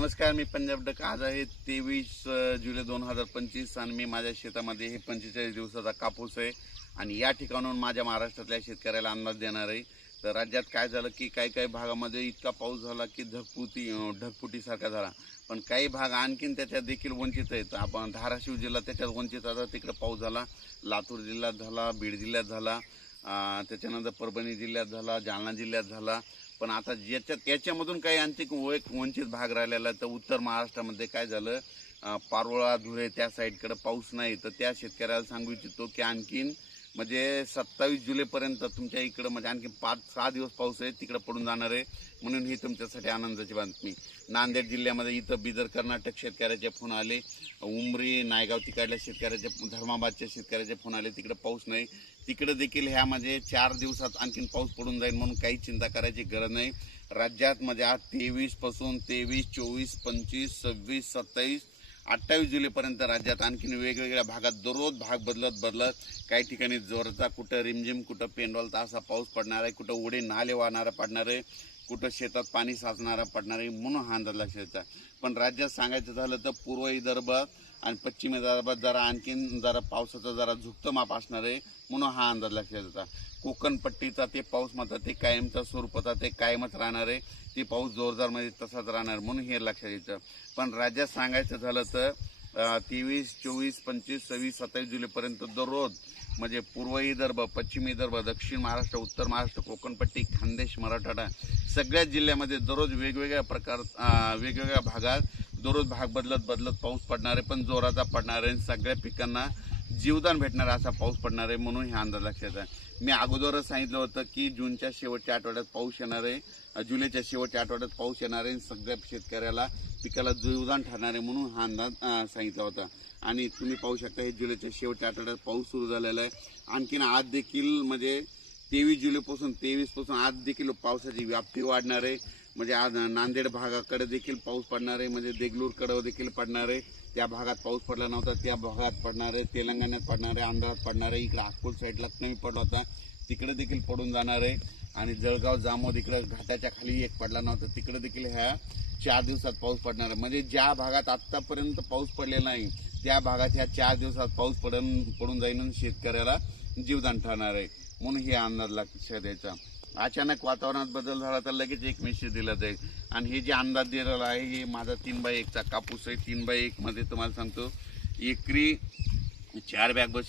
नमस्कार मी पंजाब डक आज आहे तेवीस जुलै दोन हजार पंचवीस आणि मी माझ्या शेतामध्ये हे पंचेचाळीस दिवसाचा कापूस आहे आणि या ठिकाणून माझ्या महाराष्ट्रातल्या शेतकऱ्याला अंदाज देणार आहे तर राज्यात काय झालं की काही काही भागामध्ये इतका पाऊस झाला की ढगपुटी ढगपुटीसारखा झाला पण काही भाग आणखीन त्याच्यात देखील वंचित आहेत आपण धाराशिव जिल्हा त्याच्यात वंचित आता तिकडे पाऊस झाला लातूर जिल्ह्यात झाला बीड जिल्ह्यात झाला त्याच्यानंतर परभणी जिल्ह्यात झाला जालना जिल्ह्यात झाला पण आता ज्याच्या त्याच्यामधून काही आणखी एक वंचित भाग राहिलेला तर उत्तर महाराष्ट्रामध्ये काय झालं पारोळा धुळे त्या साईडकडं पाऊस नाही तर त्या शेतकऱ्याला सांगू इच्छितो की आणखीन म्हणजे सत्तावीस जुलैपर्यंत तुमच्या इकडं म्हणजे आणखी पाच सहा दिवस पाऊस आहे तिकडं पडून जाणार आहे म्हणून ही तुमच्यासाठी आनंदाची बातमी नांदेड जिल्ह्यामध्ये इथं बिदर कर्नाटक शेतकऱ्याचे फोन आले उमरी नायगाव तिकडल्या शेतकऱ्याचे धर्माबादच्या शेतकऱ्याचे फोन आले तिकडे पाऊस नाही तिकडे देखील ह्या म्हणजे चार दिवसात आणखीन पाऊस पडून जाईल म्हणून काही चिंता करायची गरज नाही राज्यात म्हणजे आज तेवीसपासून तेवीस चोवीस पंचवीस सव्वीस सत्तावीस अठ्ठावीस जुलैपर्यंत राज्यात आणखीन वेगवेगळ्या भागात दररोज भाग बदलत बदलत काही ठिकाणी जोरचा कुठं रिमझिम कुठं पेंडॉलचा असा पाऊस पडणार आहे कुठं उडे नाले वाहणारा पडणार आहे कुठं शेतात पाणी साचणारा आहे म्हणून हा अंदाज लक्षात पण राज्यात सांगायचं झालं तर पूर्व विदर्भात आणि पश्चिम विदर्भात जरा आणखीन जरा पावसाचं जरा झुकतं माप असणार आहे म्हणून हा अंदाज लक्षात येतात कोकणपट्टीचा ते पाऊस मात्र ते कायमचा स्वरूपाचा ते कायमच राहणार आहे ते पाऊस जोरदारमध्ये तसाच राहणार म्हणून हे लक्षात येतं पण राज्यात सांगायचं झालं तर तेवीस चोवीस पंचवीस सव्वीस सत्तावीस जुलैपर्यंत दररोज म्हणजे पूर्व विदर्भ पश्चिम विदर्भ दक्षिण महाराष्ट्र उत्तर महाराष्ट्र कोकणपट्टी खानदेश मराठवाडा सगळ्या जिल्ह्यामध्ये दररोज वेगवेगळ्या प्रकार वेगवेगळ्या भागात दररोज भाग बदलत बदलत पाऊस पडणार आहे पण जोराचा पडणार आहे सगळ्या पिकांना जीवदान भेटणार असा पाऊस पडणार आहे म्हणून हे अंदाज लक्षात आहे मी अगोदरच सांगितलं होतं की जूनच्या शेवटच्या आठवड्यात पाऊस येणार आहे जुलैच्या शेवटच्या आठवड्यात पाऊस येणार आहे सगळ्या शेतकऱ्याला पिकाला जीवदान ठरणार आहे म्हणून हा अंदाज सांगितला होता आणि तुम्ही पाहू शकता हे जुलैच्या शेवटच्या आठवड्यात पाऊस सुरू झालेला आहे आणखीन आज देखील म्हणजे तेवीस जुलैपासून तेवीसपासून आज देखील पावसाची व्याप्ती वाढणार आहे म्हणजे आज नांदेड भागाकडे देखील पाऊस पडणार आहे म्हणजे देगलूरकडं देखील पडणार आहे त्या भागात पाऊस पडला नव्हता त्या भागात पडणार आहे तेलंगणात पडणार आहे आंध्रात पडणार आहे इकडे अकोट साईडला नाही पडला होता तिकडे देखील पडून जाणार आहे आणि जळगाव जामोद इकडं घाटाच्या खाली एक पडला नव्हता तिकडे देखील ह्या चार दिवसात पाऊस पडणार आहे म्हणजे ज्या भागात आत्तापर्यंत पाऊस पडलेला नाही त्या भागात ह्या चार दिवसात पाऊस पडून पडून जाईन शेतकऱ्याला जीवदान ठरणार आहे म्हणून हे अंदाज लागतो अचानक वातावरणात बदल झाला तर लगेच एक मेसेज दिला जाईल आणि हे जे अंदाज दिलेला आहे हे माझा तीन बाय एकचा कापूस आहे तीन बाय एकमध्ये तुम्हाला सांगतो एकरी चार बॅग बसेल